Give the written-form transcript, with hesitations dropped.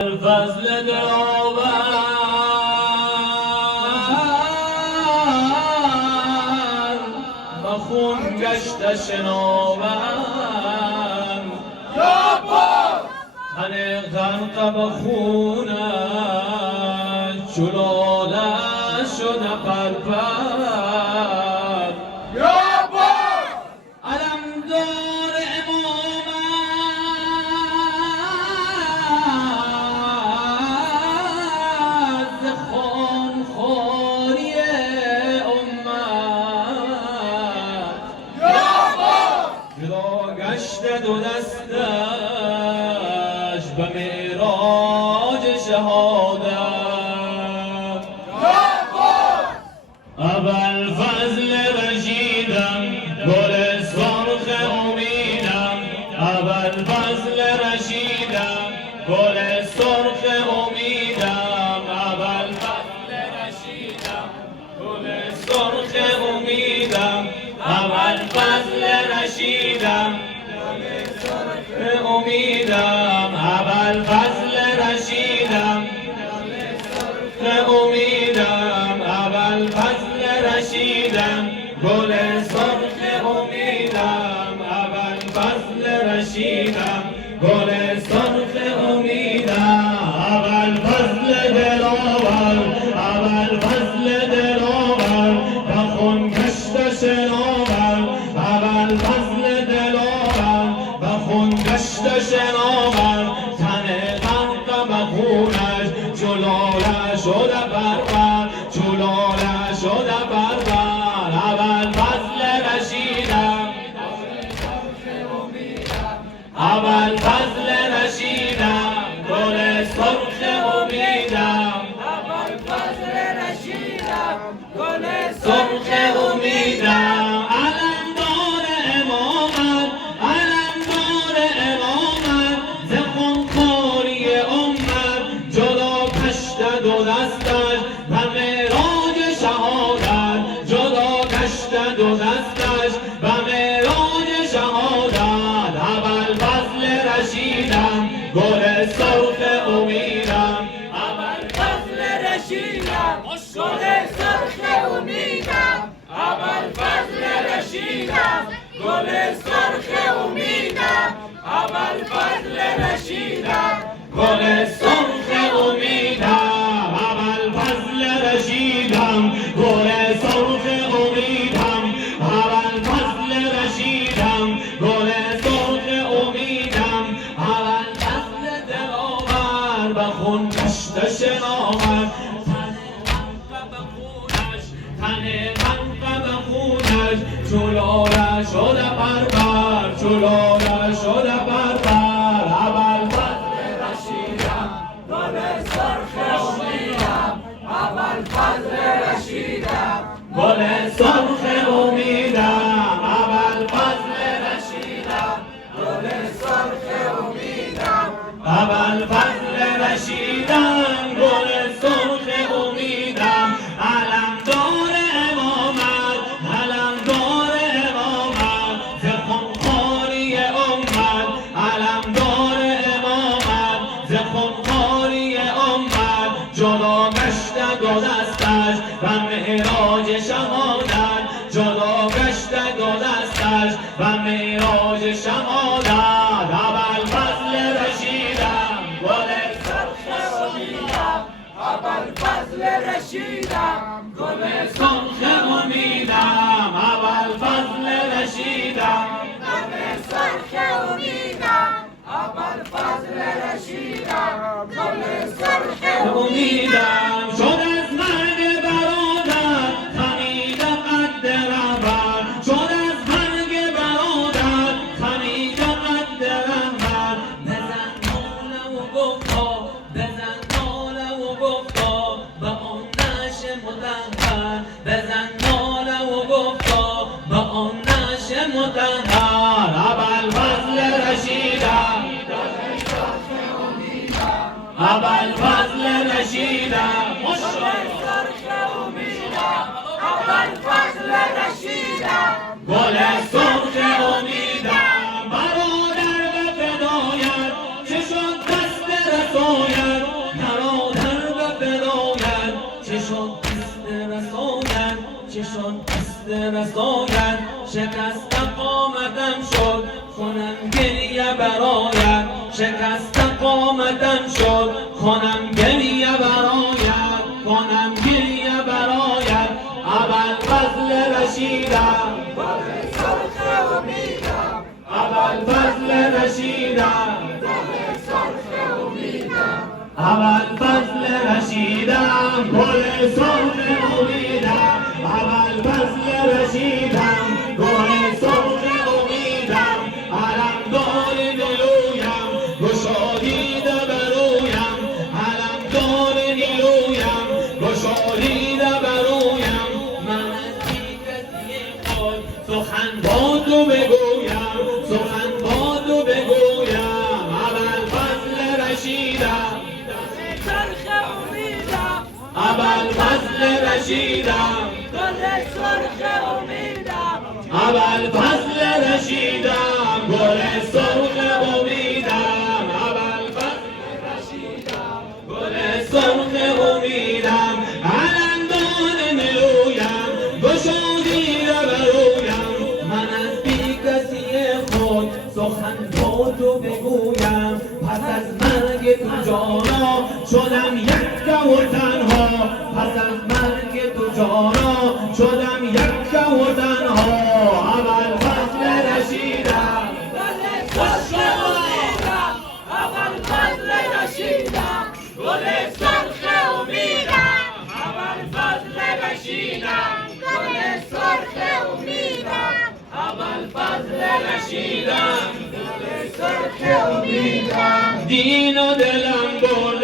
فضل دلاور و خون گشته شناور تن غرق به خونش جلاله شده پرپر علمدار امامت ز خونخواری امت جدا گشته دو دستش به معراج شهادت ابوالفضل رشیدم گل سرخ امیدم ابوالفضل رشیدم گل سرخ امیدم ابوالفضل رشیدم گل سرخ امیدم ابوالفضل رشیدم گل سرخ امیدم ابوالفضل رشیدم گل سرخ امیدم ابوالفضل رشیدم گل سرخ امیدم ابوالفضل رشیدم گل سرخ امیدم ابوالفضل دلاور ابوالفضل دلاور به خون گشته شناور ابوالفضل دلاور به خون گشته شناور تن غرق به خونش جلاله شده پرپر جلاله شده پرپر ابوالفضل رشیدم ابوالفضل رشیدم گل سرخ امیدم ابوالفضل رشیدم گل سرخ امیدم علمدار امامت علمدار امامت ز خونخواری امت جدا کشته دو دستش و معراج شهادت جدا کشته دو دستش و معراج شهادت ابوالفضل رشیدم گل سرخ امیدم ابوالفضل رشیدم گل سرخ امیدم ابوالفضل رشیدم گل سرخ امیدم ابوالفضل رشیدم گل سرخ امیدم ابوالفضل رشیدم گل سرخ امیدم ابوالفضل رشیدم گل سرخ امیدم ابوالفضل دلاور به خون گشته شناور تن غرق به خونش جلاله شده پرپر جلاله شده پرپر ابوالفضل رشیدم گل سرخ امیدم ابوالفضل رشیدم گل سرخ امیدم ابوالفضل رشیدم گل سرخ امیدم ابوالفضل رشیدم گل سرخ امیدم علمدار امامت علمدار امامت ز خونخواری امت علمدار امامت ز خونخواری امت جدا گشته دو دستش و معراج شهادت جدا گشته دو دستش و معراج شهادت ابوالفضل رشیدم گل سرخ امیدم ابوالفضل رشیدم گل سرخ امیدم ابوالفضل رشیدم گل سرخ امیدم ابوالفضل رشیدم گل سرخ امیدم شد از مرگ برادر خمید قد رهبر شد از مرگ برادر خمید قد رهبر بزن ناله و گفتا بزن ناله و گفتا به آن نش مطهر بزن ناله و گفتا به آن نش مطهر ابوالفضل رشیدم ابوالفضل رشیدم ابوالفضل رشیدم گل سرخ امیدم برادر به فدایت چه شد دست رسایت که شد دست رسایت، شکست قامتم شد کنم گریه برایت، شکست قامتم شد کنم گریه برایت، کنم گریه برایت. ابوالفضل رشیدم، ابوالفضل رشیدم، ابوالفضل رشیدم، گل سرخ امیدم. ابوالفضل رشیدم، گل سرخ امیدم. علمدار نیلویم، گشادیده برویم. علمدار نیلویم، گشادیده برویم. من از بی کسی خود سخن با تو بگویم، سخن با تو بگویم. ابوالفضل رشیدم، ابوالفضل رشیدم، گل سرخ امیدم. ابوالفضل رشیدم، گل سرخ امیدم. ابوالفضل رشیدم، گل سرخ امیدم. علمدار نیلویم، گشادیده برویم. من از بی کسی خود سخن با تو بگویم. پس از مرگ تو جانا شدم یک و تنها، پس از مرگ تو جانا شدم یک و تنها. ابوالفضل رشیدم، گل سرخ امیدم. ابوالفضل رشیدم، گل سرخ امیدم. ابوالفضل رشیدم، گل سرخ امیدم. ابوالفضل رشیدم، سرخ امیدم. دین و دلم برد